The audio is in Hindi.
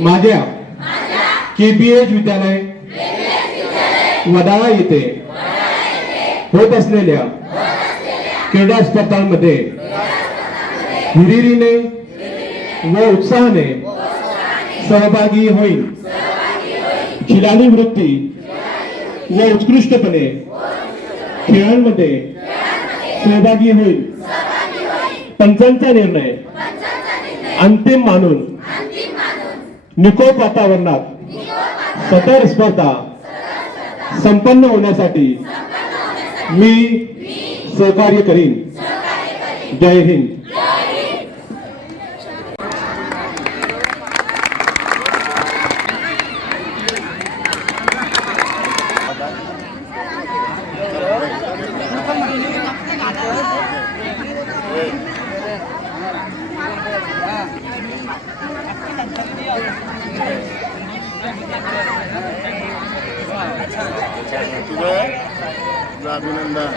माझ्या केपीएच विद्यालय वडाळा येथे होत असलेल्या क्रीडा स्पर्धांमध्ये हिरिरीने व उत्साहाने सहभागी होईल खिलाडी वृत्ती व उत्कृष्टपणे खेळांमध्ये सहभागी होईल. पंचांचा निर्णय अंतिम मानून निकोप वातावरणात सदर स्पर्धा संपन्न होण्यासाठी मी सहकार्य करीन. जय हिंद. तुझं अभिनंदन